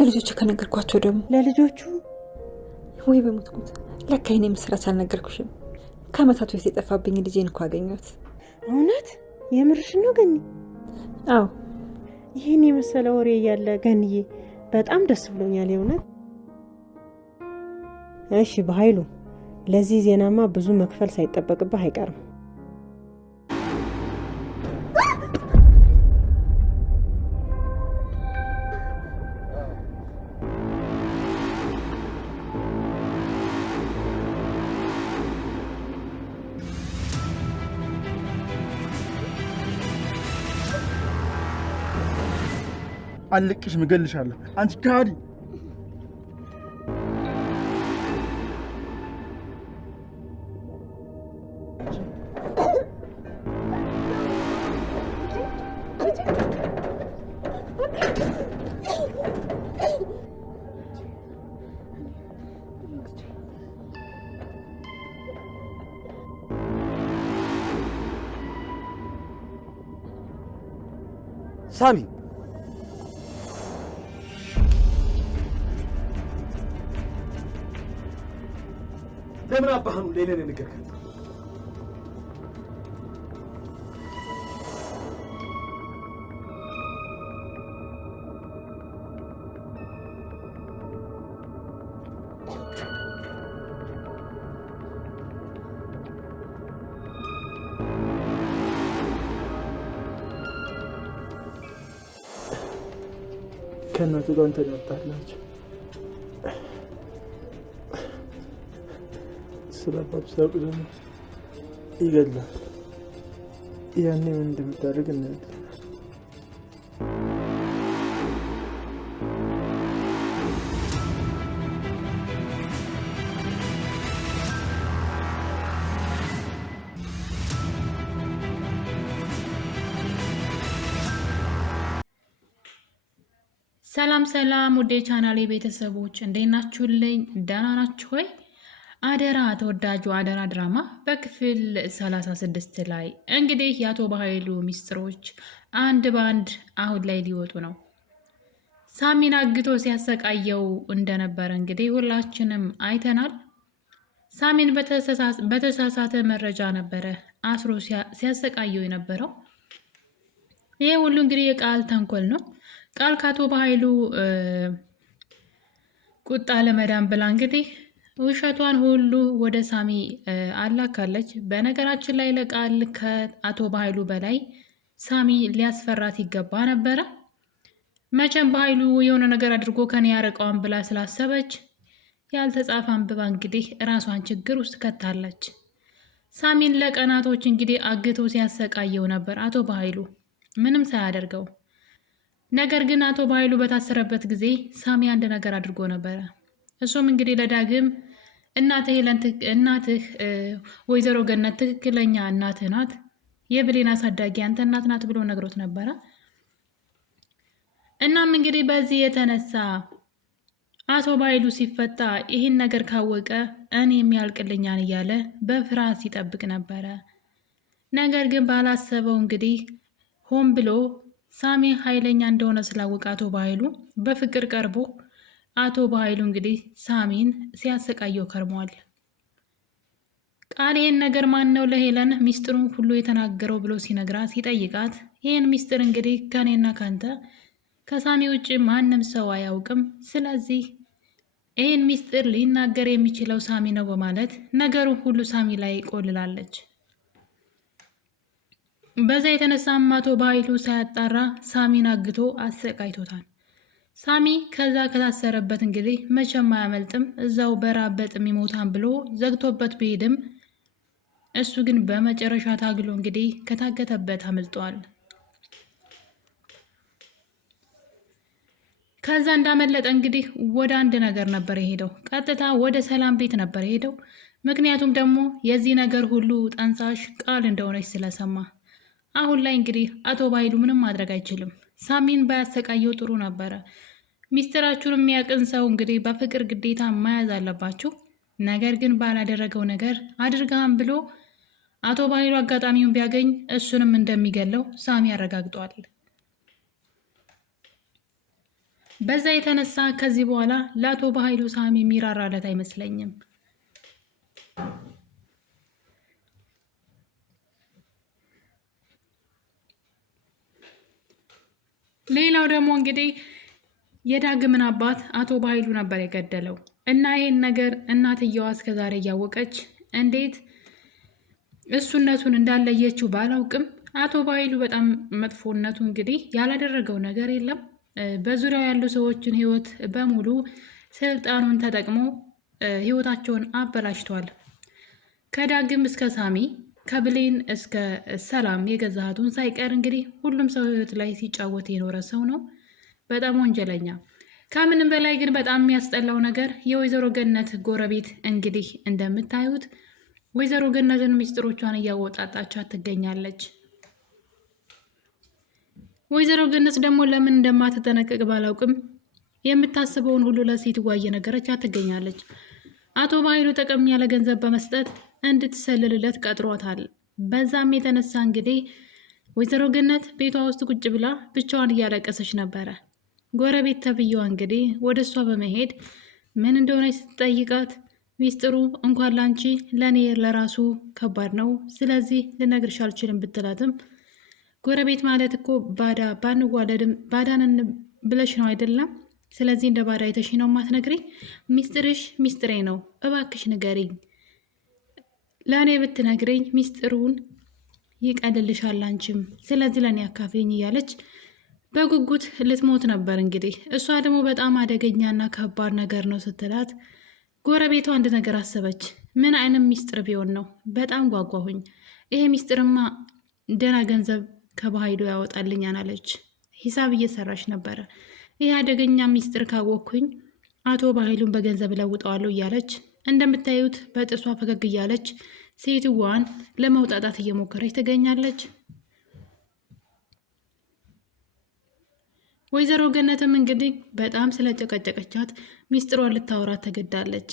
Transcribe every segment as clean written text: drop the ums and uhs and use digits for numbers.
ለልጆቹ ከነገርኳቸው ደግሞ ለልጆቹ ወይ በሞትኩት ለካ የኔ ምስራች አልነገርኩሽም። ከአመታት በፊት የጠፋብኝ ልጄን እኮ አገኘሁት። እውነት? የምርሽ ነው ገኒ? አዎ። ይህን የመሰለ ወሬ እያለ ገንዬ በጣም ደስ ብሎኛል የእውነት። እሺ በኃይሉ ለዚህ ዜናማ ብዙ መክፈል ሳይጠበቅብህ አይቀርም። አልቅሽ እገልሻለሁ አንቺ ካዲ። ሳሚ ለምን አባህኑ ሌላን ነገር ከእናቱ ጋር ተዳጣላችሁ። ስለባብ ሳውቅ ደግሞ ይገድላል። ያኔ ምን እንደምታደርግ እናያለን። ሰላም ሰላም ውዴ ቻናሌ ቤተሰቦች እንዴት ናችሁልኝ? ደህና ናችሁ ወይ? አደራ ተወዳጁ አደራ ድራማ በክፍል 36 ላይ እንግዲህ የአቶ በኃይሉ ሚስጥሮች አንድ በአንድ አሁን ላይ ሊወጡ ነው። ሳሚን አግቶ ሲያሰቃየው እንደነበረ እንግዲህ ሁላችንም አይተናል። ሳሚን በተሳሳተ መረጃ ነበረ አስሮ ሲያሰቃየው የነበረው። ይሄ ሁሉ እንግዲህ የቃል ተንኮል ነው። ቃል ከአቶ በኃይሉ ቁጣ ለመዳን ብላ እንግዲህ ውሸቷን ሁሉ ወደ ሳሚ አላካለች። በነገራችን ላይ ለቃል ከአቶ በኃይሉ በላይ ሳሚ ሊያስፈራት ይገባ ነበረ። መቼም በኃይሉ የሆነ ነገር አድርጎ ከኔ ያርቀዋን ብላ ስላሰበች ያልተጻፈ አንብባ እንግዲህ ራሷን ችግር ውስጥ ከታለች። ሳሚን ለቀናቶች እንግዲህ አግቶ ሲያሰቃየው ነበር አቶ በኃይሉ ምንም ሳያደርገው። ነገር ግን አቶ በኃይሉ በታሰረበት ጊዜ ሳሚ አንድ ነገር አድርጎ ነበረ። እሱም እንግዲህ ለዳግም እናትህ ወይዘሮ ገነት ትክክለኛ እናትህ ናት፣ የብሌን አሳዳጊ አንተ እናት ናት ብሎ ነግሮት ነበረ። እናም እንግዲህ በዚህ የተነሳ አቶ በኃይሉ ሲፈታ ይህን ነገር ካወቀ እኔ የሚያልቅልኛን እያለ በፍርሃት ሲጠብቅ ነበረ። ነገር ግን ባላሰበው እንግዲህ ሆን ብሎ ሳሚ ኃይለኛ እንደሆነ ስላወቀ አቶ በኃይሉ በፍቅር ቀርቦ አቶ በኃይሉ እንግዲህ ሳሚን ሲያሰቃየው ከርሟል። ቃል ይህን ነገር ማን ነው ለሄለን ሚስጥሩን ሁሉ የተናገረው ብሎ ሲነግራት ሲጠይቃት ይህን ሚስጥር እንግዲህ ከኔና ካንተ ከሳሚ ውጭ ማንም ሰው አያውቅም፣ ስለዚህ ይህን ሚስጥር ሊናገር የሚችለው ሳሚ ነው በማለት ነገሩን ሁሉ ሳሚ ላይ ቆልላለች። በዛ የተነሳም አቶ በኃይሉ ሳያጣራ ሳሚን አግቶ አሰቃይቶታል። ሳሚ ከዛ ከታሰረበት እንግዲህ መቼም አያመልጥም፣ እዛው በራብ በጥም ይሞታን ብሎ ዘግቶበት ቢሄድም እሱ ግን በመጨረሻ ታግሎ እንግዲህ ከታገተበት አመልጧል። ከዛ እንዳመለጠ እንግዲህ ወደ አንድ ነገር ነበር የሄደው፣ ቀጥታ ወደ ሰላም ቤት ነበር የሄደው። ምክንያቱም ደግሞ የዚህ ነገር ሁሉ ጠንሳሽ ቃል እንደሆነች ስለሰማ አሁን ላይ እንግዲህ አቶ በኃይሉ ምንም ማድረግ አይችልም። ሳሚን ባያሰቃየው ጥሩ ነበረ። ሚስጥራችሁን የሚያቅን ሰው እንግዲህ በፍቅር ግዴታ መያዝ አለባችሁ። ነገር ግን ባላደረገው ነገር አድርጋም ብሎ አቶ በኃይሉ አጋጣሚውን ቢያገኝ እሱንም እንደሚገለው ሳሚ ያረጋግጧል። በዛ የተነሳ ከዚህ በኋላ ለአቶ በኃይሉ ሳሚ የሚራራለት አይመስለኝም። ሌላው ደግሞ እንግዲህ የዳግምን አባት አቶ በኃይሉ ነበር የገደለው እና ይሄን ነገር እናትየዋ እስከዛሬ እያወቀች እንዴት እሱነቱን እንዳለየችው ባላውቅም አቶ በኃይሉ በጣም መጥፎነቱ እንግዲህ ያላደረገው ነገር የለም። በዙሪያው ያሉ ሰዎችን ህይወት በሙሉ ስልጣኑን ተጠቅሞ ህይወታቸውን አበላሽቷል። ከዳግም እስከ ሳሚ፣ ከብሌን እስከ ሰላም የገዛቱን ሳይቀር እንግዲህ ሁሉም ሰው ህይወት ላይ ሲጫወት የኖረ ሰው ነው። በጣም ወንጀለኛ። ከምንም በላይ ግን በጣም የሚያስጠላው ነገር የወይዘሮ ገነት ጎረቤት እንግዲህ እንደምታዩት ወይዘሮ ገነትን ምስጢሮቿን እያወጣጣቻት ትገኛለች። ወይዘሮ ገነት ደግሞ ለምን እንደማትጠነቀቅ ባላውቅም የምታስበውን ሁሉ ለሴትዋ እየነገረቻት ትገኛለች። አቶ በኃይሉ ጠቀም ያለ ገንዘብ በመስጠት እንድትሰልልለት ቀጥሯታል። በዛም የተነሳ እንግዲህ ወይዘሮ ገነት ቤቷ ውስጥ ቁጭ ብላ ብቻዋን እያለቀሰች ነበረ። ጎረቤት ተብዬዋ እንግዲህ ወደ እሷ በመሄድ ምን እንደሆነች ስትጠይቃት ሚስጥሩ እንኳን ላንቺ ለእኔ ለራሱ ከባድ ነው፣ ስለዚህ ልነግርሽ አልችልም ብትላትም ጎረቤት ማለት እኮ ባዳ ባንዋለድም ባዳንን ብለሽ ነው አይደለም? ስለዚህ እንደ ባዳ አይተሽ ነው ማትነግሪኝ? ሚስጥርሽ ሚስጥሬ ነው፣ እባክሽ ንገሪኝ። ለእኔ ብትነግሪኝ ሚስጥሩን ይቀልልሻል አንቺም፣ ስለዚህ ለእኔ አካፍኝ እያለች በጉጉት ልትሞት ነበር። እንግዲህ እሷ ደግሞ በጣም አደገኛና ከባድ ነገር ነው ስትላት ጎረቤቷ አንድ ነገር አሰበች። ምን አይነት ሚስጥር ቢሆን ነው? በጣም ጓጓሁኝ። ይሄ ሚስጥርማ ደህና ገንዘብ ከባኃይሉ ያወጣልኛል አለች። ሂሳብ እየሰራች ነበረ። ይህ አደገኛ ሚስጥር ካወቅኩኝ አቶ በኃይሉን በገንዘብ እለውጠዋለሁ እያለች እንደምታዩት በጥርሷ ፈገግ እያለች ሴትዋን ለመውጣጣት እየሞከረች ትገኛለች። ወይዘሮ ገነትም እንግዲህ በጣም ስለጨቀጨቀቻት ሚስጥሯን ልታወራት ተገዳለች።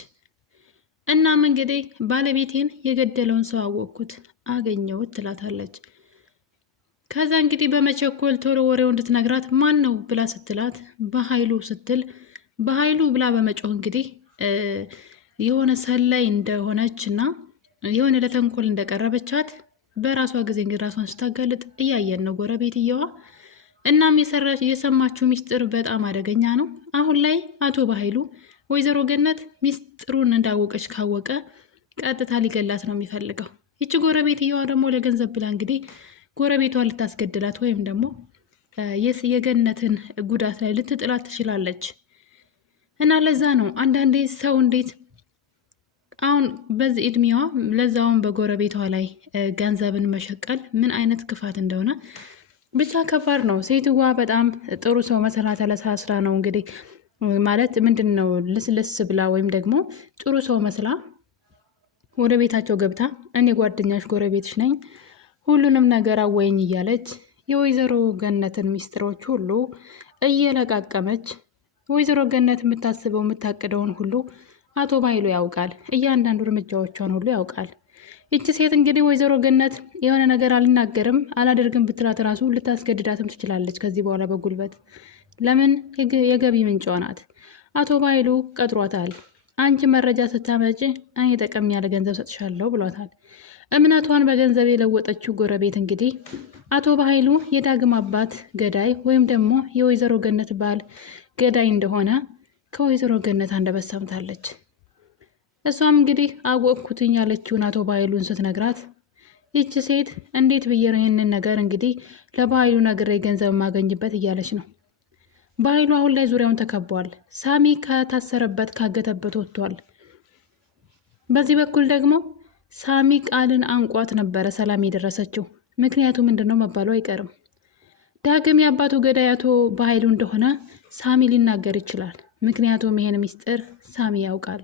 እናም እንግዲህ ባለቤቴን የገደለውን ሰው አወቅኩት፣ አገኘሁት ትላታለች። ከዛ እንግዲህ በመቸኮል ቶሎ ወሬው እንድትነግራት ማን ነው ብላ ስትላት በኃይሉ ስትል በኃይሉ ብላ በመጮህ እንግዲህ የሆነ ሰላይ እንደሆነች እና የሆነ ለተንኮል እንደቀረበቻት በራሷ ጊዜ እንግዲህ ራሷን ስታጋልጥ እያየን ነው ጎረቤትየዋ። እናም የሰማችው ሚስጥር በጣም አደገኛ ነው። አሁን ላይ አቶ በኃይሉ ወይዘሮ ገነት ሚስጥሩን እንዳወቀች ካወቀ ቀጥታ ሊገላት ነው የሚፈልገው። ይቺ ጎረቤትየዋ ደግሞ ለገንዘብ ብላ እንግዲህ ጎረቤቷን ልታስገድላት ወይም ደግሞ የገነትን ጉዳት ላይ ልትጥላት ትችላለች። እና ለዛ ነው አንዳንዴ ሰው እንዴት አሁን በዚህ እድሜዋ ለዛውን በጎረቤቷ ላይ ገንዘብን መሸቀል ምን አይነት ክፋት እንደሆነ ብቻ ከባድ ነው። ሴትዋ በጣም ጥሩ ሰው መሰላ ተለሳስራ ነው እንግዲህ ማለት ምንድን ነው ልስልስ ብላ ወይም ደግሞ ጥሩ ሰው መስላ ወደ ቤታቸው ገብታ እኔ ጓደኛሽ ጎረቤትሽ ነኝ ሁሉንም ነገር አወይኝ እያለች የወይዘሮ ገነትን ሚስጥሮች ሁሉ እየለቃቀመች ወይዘሮ ገነት የምታስበው የምታቅደውን ሁሉ አቶ በኃይሉ ያውቃል። እያንዳንዱ እርምጃዎቿን ሁሉ ያውቃል። ይቺ ሴት እንግዲህ ወይዘሮ ገነት የሆነ ነገር አልናገርም አላደርግም ብትላት ራሱ ልታስገድዳትም ትችላለች ከዚህ በኋላ በጉልበት። ለምን? የገቢ ምንጯ ናት። አቶ በኃይሉ ቀጥሯታል። አንቺ መረጃ ስታመጪ እኔ ጠቀም ያለ ገንዘብ ሰጥሻለሁ ብሏታል። እምነቷን በገንዘብ የለወጠችው ጎረቤት እንግዲህ አቶ በኃይሉ የዳግም አባት ገዳይ ወይም ደግሞ የወይዘሮ ገነት ባል ገዳይ እንደሆነ ከወይዘሮ ገነት አንደበት ሰምታለች። እሷም እንግዲህ አወቅኩትኝ ያለችውን አቶ በኃይሉን ስትነግራት ይቺ ሴት እንዴት ብዬ ነው ይህንን ነገር እንግዲህ ለበኃይሉ ነግሬ ገንዘብ ማገኝበት እያለች ነው። በኃይሉ አሁን ላይ ዙሪያውን ተከቧል። ሳሚ ከታሰረበት ካገተበት ወጥቷል። በዚህ በኩል ደግሞ ሳሚ ቃልን አንቋት ነበረ ሰላም የደረሰችው። ምክንያቱ ምንድን ነው መባሉ አይቀርም። ዳግም የአባቱ ገዳይ አቶ በኃይሉ እንደሆነ ሳሚ ሊናገር ይችላል። ምክንያቱም ይሄን ሚስጥር ሳሚ ያውቃል።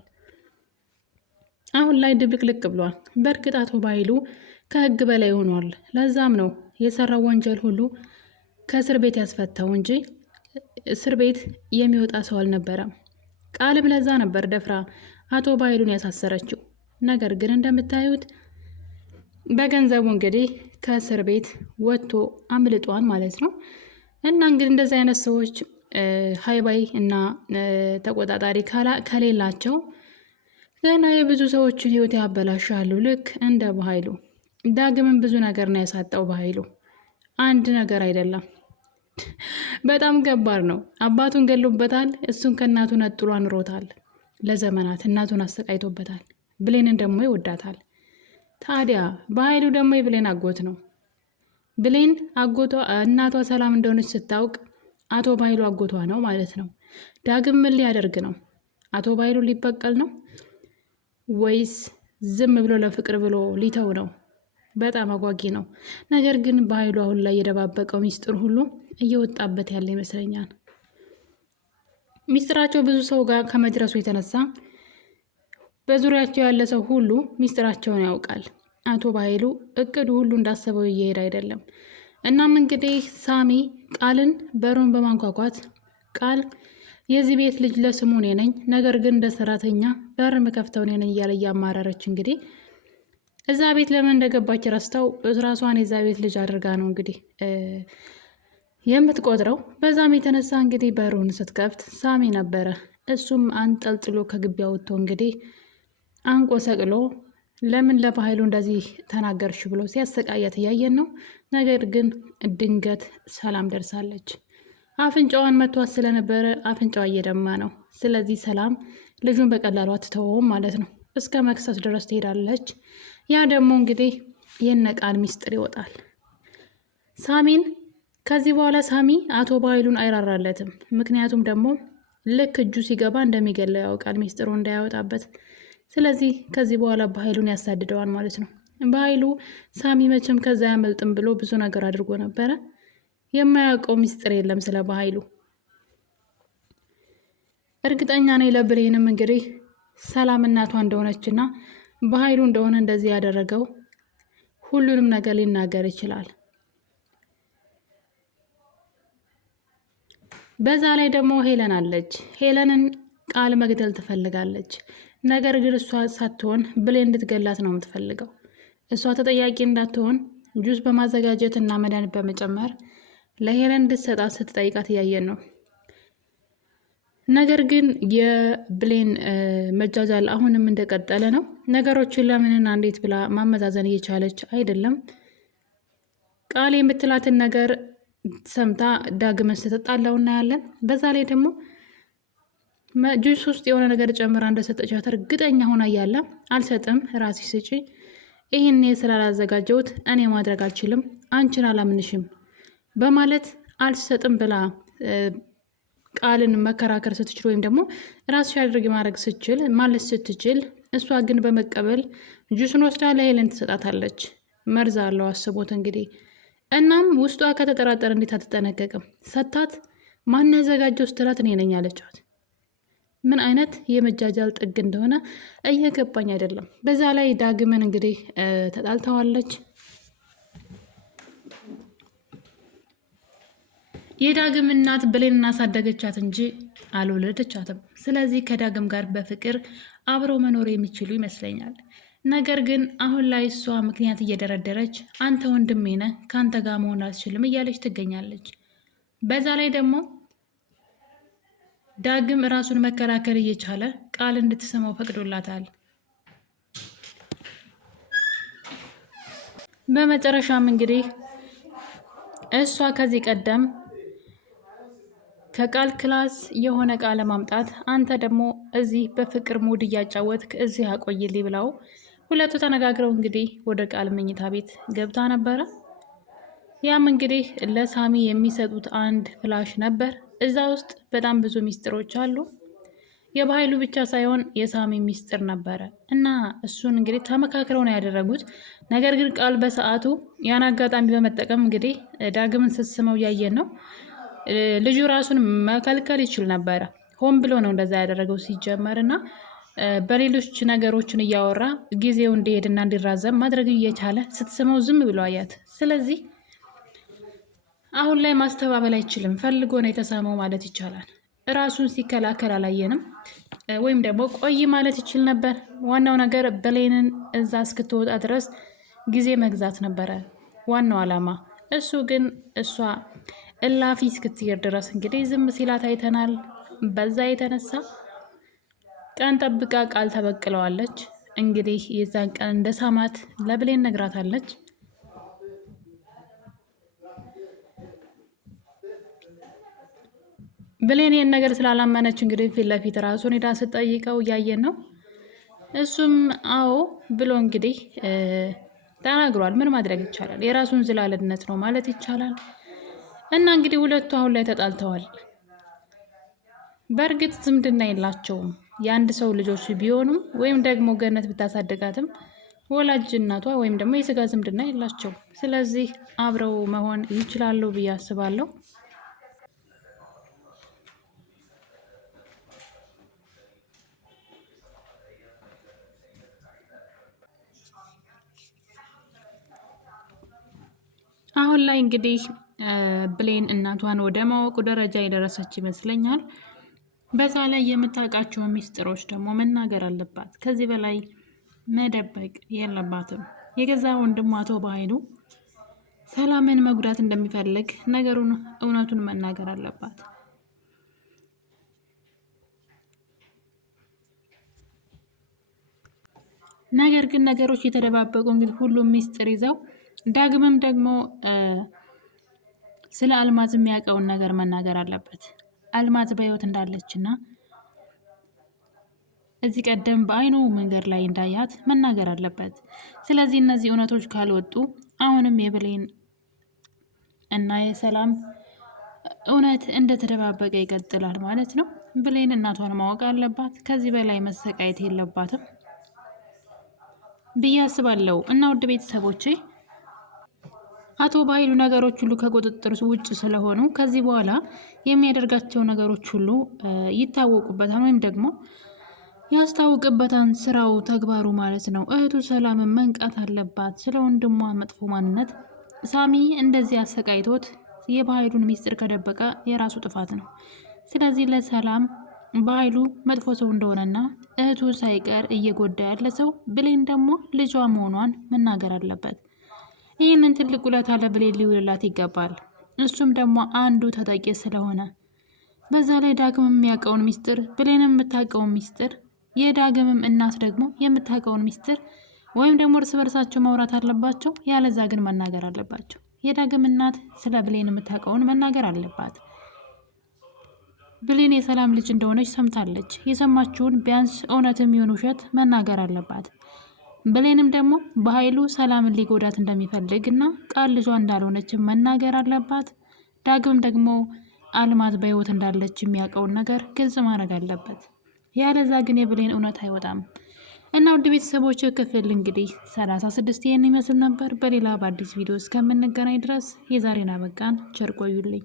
አሁን ላይ ድብልቅልቅ ብሏል። በእርግጥ አቶ በኃይሉ ከህግ በላይ ሆኗል። ለዛም ነው የሰራው ወንጀል ሁሉ ከእስር ቤት ያስፈታው እንጂ እስር ቤት የሚወጣ ሰው አልነበረም። ቃልም ለዛ ነበር ደፍራ አቶ በኃይሉን ያሳሰረችው። ነገር ግን እንደምታዩት በገንዘቡ እንግዲህ ከእስር ቤት ወጥቶ አምልጧን ማለት ነው። እና እንግዲህ እንደዚህ አይነት ሰዎች ሀይባይ እና ተቆጣጣሪ ከሌላቸው ገና የብዙ ሰዎችን ህይወት ያበላሻሉ። ልክ እንደ በኃይሉ ዳግምን ብዙ ነገር ነው ያሳጣው። በኃይሉ አንድ ነገር አይደለም፣ በጣም ከባድ ነው። አባቱን ገሎበታል። እሱን ከእናቱ ነጥሎ አኑሮታል። ለዘመናት እናቱን አሰቃይቶበታል። ብሌንን ደግሞ ይወዳታል። ታዲያ በኃይሉ ደግሞ የብሌን አጎት ነው። ብሌን አጎቷ እናቷ ሰላም እንደሆነች ስታውቅ አቶ በኃይሉ አጎቷ ነው ማለት ነው። ዳግም ምን ሊያደርግ ነው? አቶ በኃይሉ ሊበቀል ነው ወይስ ዝም ብሎ ለፍቅር ብሎ ሊተው ነው? በጣም አጓጊ ነው። ነገር ግን በኃይሉ አሁን ላይ የደባበቀው ሚስጥር ሁሉ እየወጣበት ያለ ይመስለኛል። ሚስጥራቸው ብዙ ሰው ጋር ከመድረሱ የተነሳ በዙሪያቸው ያለ ሰው ሁሉ ሚስጥራቸውን ያውቃል። አቶ በኃይሉ እቅዱ ሁሉ እንዳሰበው እየሄደ አይደለም። እናም እንግዲህ ሳሚ ቃልን በሩን በማንኳኳት ቃል የዚህ ቤት ልጅ ለስሙ እኔ ነኝ፣ ነገር ግን እንደ ሰራተኛ በር መከፍተው እኔ ነኝ እያለ እያማረረች እንግዲህ እዛ ቤት ለምን እንደገባች ረስተው ራሷን የዛ ቤት ልጅ አድርጋ ነው እንግዲህ የምትቆጥረው። በዛም የተነሳ እንግዲህ በሩን ስትከፍት ሳሚ ነበረ። እሱም አንጠልጥሎ ከግቢያ ወጥቶ እንግዲህ አንቆ ሰቅሎ ለምን ለበኃይሉ እንደዚህ ተናገርሽ ብሎ ሲያሰቃያት እያየን ነው። ነገር ግን ድንገት ሰላም ደርሳለች። አፍንጫዋን መቷት ስለነበረ አፍንጫዋ እየደማ ነው። ስለዚህ ሰላም ልጁን በቀላሉ አትተወውም ማለት ነው። እስከ መክሰስ ድረስ ትሄዳለች። ያ ደግሞ እንግዲህ የነቃል ሚስጥር ይወጣል። ሳሚን ከዚህ በኋላ ሳሚ አቶ በኃይሉን አይራራለትም። ምክንያቱም ደግሞ ልክ እጁ ሲገባ እንደሚገለው ያውቃል፣ ሚስጥሩ እንዳያወጣበት። ስለዚህ ከዚህ በኋላ በኃይሉን ያሳድደዋል ማለት ነው። በኃይሉ ሳሚ መቼም ከዛ ያመልጥም ብሎ ብዙ ነገር አድርጎ ነበረ። የማያውቀው ሚስጥር የለም ስለ በኃይሉ። እርግጠኛ ነኝ ለብሌንም እንግዲህ ሰላም እናቷ እንደሆነችና በኃይሉ እንደሆነ እንደዚህ ያደረገው ሁሉንም ነገር ሊናገር ይችላል። በዛ ላይ ደግሞ ሄለን አለች። ሄለንን ቃል መግደል ትፈልጋለች። ነገር ግን እሷ ሳትሆን ብሌን እንድትገላት ነው የምትፈልገው። እሷ ተጠያቂ እንዳትሆን ጁስ በማዘጋጀት እና መድኃኒት በመጨመር ለሄለን እንድትሰጣት ስትጠይቃት እያየን ነው። ነገር ግን የብሌን መጃጃል አሁንም እንደቀጠለ ነው። ነገሮችን ለምንና እንዴት ብላ ማመዛዘን እየቻለች አይደለም። ቃል የምትላትን ነገር ሰምታ ዳግመን ስትጣላው እናያለን። በዛ ላይ ደግሞ ጁስ ውስጥ የሆነ ነገር ጨምራ እንደሰጠቻት እርግጠኛ ሆና እያለ አልሰጥም፣ ራሴ ስጪ፣ ይህን ስላላዘጋጀሁት እኔ ማድረግ አልችልም፣ አንቺን አላምንሽም በማለት አልሰጥም ብላ ቃልን መከራከር ስትችል ወይም ደግሞ ራስሽ አድርጊ ማድረግ ስትችል ማለት ስትችል፣ እሷ ግን በመቀበል ጁስን ወስዳ ለሄለን ትሰጣታለች። መርዝ አለው አስቦት እንግዲህ። እናም ውስጧ ከተጠራጠረ እንዴት አትጠነቀቅም? ሰታት ማን ያዘጋጀው ስትላት እኔ ነኝ አለቻት። ምን አይነት የመጃጃል ጥግ እንደሆነ እየገባኝ አይደለም። በዛ ላይ ዳግምን እንግዲህ ተጣልተዋለች። የዳግም እናት ብሌንን አሳደገቻት እንጂ አልወለደቻትም። ስለዚህ ከዳግም ጋር በፍቅር አብረው መኖር የሚችሉ ይመስለኛል። ነገር ግን አሁን ላይ እሷ ምክንያት እየደረደረች አንተ ወንድሜ ነህ፣ ከአንተ ጋር መሆን አልችልም እያለች ትገኛለች። በዛ ላይ ደግሞ ዳግም ራሱን መከላከል እየቻለ ቃል እንድትሰማው ፈቅዶላታል። በመጨረሻም እንግዲህ እሷ ከዚህ ቀደም ከቃል ክላስ የሆነ እቃ ለማምጣት አንተ ደግሞ እዚህ በፍቅር ሙድ እያጫወትክ እዚህ አቆይልኝ ብለው ሁለቱ ተነጋግረው እንግዲህ ወደ ቃል መኝታ ቤት ገብታ ነበረ። ያም እንግዲህ ለሳሚ የሚሰጡት አንድ ፍላሽ ነበር። እዛ ውስጥ በጣም ብዙ ሚስጥሮች አሉ። የበኃይሉ ብቻ ሳይሆን የሳሚ ሚስጥር ነበረ እና እሱን እንግዲህ ተመካክረው ነው ያደረጉት። ነገር ግን ቃል በሰዓቱ ያን አጋጣሚ በመጠቀም እንግዲህ ዳግምን ስትስመው እያየን ነው። ልጁ ራሱን መከልከል ይችል ነበረ። ሆን ብሎ ነው እንደዛ ያደረገው ሲጀመር እና በሌሎች ነገሮችን እያወራ ጊዜው እንዲሄድና እንዲራዘም ማድረግ እየቻለ ስትስመው ዝም ብሎ አያት። ስለዚህ አሁን ላይ ማስተባበል አይችልም። ፈልጎ ነው የተሳመው ማለት ይቻላል። ራሱን ሲከላከል አላየንም። ወይም ደግሞ ቆይ ማለት ይችል ነበር። ዋናው ነገር ብሌንን እዛ እስክትወጣ ድረስ ጊዜ መግዛት ነበረ ዋናው ዓላማ። እሱ ግን እሷ እላፊ እስክትሄድ ድረስ እንግዲህ ዝም ሲላት አይተናል። በዛ የተነሳ ቀን ጠብቃ ቃል ተበቅለዋለች። እንግዲህ የዛን ቀን እንደ ሳማት ለብሌን ነግራታለች። ብሌን ይህን ነገር ስላላመነች እንግዲህ ፊት ለፊት ራሱን ሄዳ ስጠይቀው እያየን ነው። እሱም አዎ ብሎ እንግዲህ ተናግሯል። ምን ማድረግ ይቻላል? የራሱን ዝላልነት ነው ማለት ይቻላል። እና እንግዲህ ሁለቱ አሁን ላይ ተጣልተዋል። በእርግጥ ዝምድና የላቸውም። የአንድ ሰው ልጆች ቢሆኑም ወይም ደግሞ ገነት ብታሳድጋትም ወላጅ እናቷ ወይም ደግሞ የስጋ ዝምድና የላቸው። ስለዚህ አብረው መሆን ይችላሉ ብዬ አስባለሁ። አሁን ላይ እንግዲህ ብሌን እናቷን ወደ ማወቁ ደረጃ የደረሰች ይመስለኛል። በዛ ላይ የምታውቃቸው ሚስጥሮች ደግሞ መናገር አለባት። ከዚህ በላይ መደበቅ የለባትም። የገዛ ወንድሟ አቶ በኃይሉ ሰላምን መጉዳት እንደሚፈልግ ነገሩን እውነቱን መናገር አለባት። ነገር ግን ነገሮች የተደባበቁ እንግዲህ ሁሉም ሚስጥር ይዘው ዳግምም ደግሞ ስለ አልማዝ የሚያውቀውን ነገር መናገር አለበት። አልማዝ በህይወት እንዳለች እና እዚህ ቀደም በአይኑ መንገድ ላይ እንዳያት መናገር አለበት። ስለዚህ እነዚህ እውነቶች ካልወጡ አሁንም የብሌን እና የሰላም እውነት እንደተደባበቀ ይቀጥላል ማለት ነው። ብሌን እናቷን ማወቅ አለባት። ከዚህ በላይ መሰቃየት የለባትም ብዬ አስባለሁ። እና ውድ ቤተሰቦቼ አቶ በኃይሉ ነገሮች ሁሉ ከቁጥጥር ውጭ ስለሆኑ ከዚህ በኋላ የሚያደርጋቸው ነገሮች ሁሉ ይታወቁበታል ወይም ደግሞ ያስታውቅበታል። ስራው ተግባሩ ማለት ነው። እህቱ ሰላምን መንቃት አለባት። ስለ ወንድሟ መጥፎ ማንነት ሳሚ እንደዚህ አሰቃይቶት የበኃይሉን ሚስጥር ከደበቀ የራሱ ጥፋት ነው። ስለዚህ ለሰላም በኃይሉ መጥፎ ሰው እንደሆነና እህቱ ሳይቀር እየጎዳ ያለ ሰው ብሌን ደግሞ ልጇ መሆኗን መናገር አለበት። ይህንን ትልቅ ውለታ ለብሌን ሊውልላት ይገባል። እሱም ደግሞ አንዱ ተጠቂ ስለሆነ በዛ ላይ ዳግም የሚያውቀውን ሚስጥር ብሌን የምታውቀውን ሚስጥር የዳግምም እናት ደግሞ የምታውቀውን ሚስጥር ወይም ደግሞ እርስ በርሳቸው ማውራት አለባቸው። ያለዛ ግን መናገር አለባቸው። የዳግም እናት ስለ ብሌን የምታውቀውን መናገር አለባት። ብሌን የሰላም ልጅ እንደሆነች ሰምታለች። የሰማችውን ቢያንስ እውነትም ይሁን ውሸት መናገር አለባት። ብሌንም ደግሞ በኃይሉ ሰላምን ሊጎዳት እንደሚፈልግ እና ቃል ልጇ እንዳልሆነች መናገር አለባት። ዳግም ደግሞ አልማዝ በህይወት እንዳለች የሚያውቀውን ነገር ግልጽ ማድረግ አለበት። ያለዛ ግን የብሌን እውነት አይወጣም። እና ውድ ቤተሰቦች ክፍል እንግዲህ 36 ይህን ይመስል ነበር። በሌላ በአዲስ ቪዲዮ እስከምንገናኝ ድረስ የዛሬን አበቃን። ቸር ቆዩልኝ።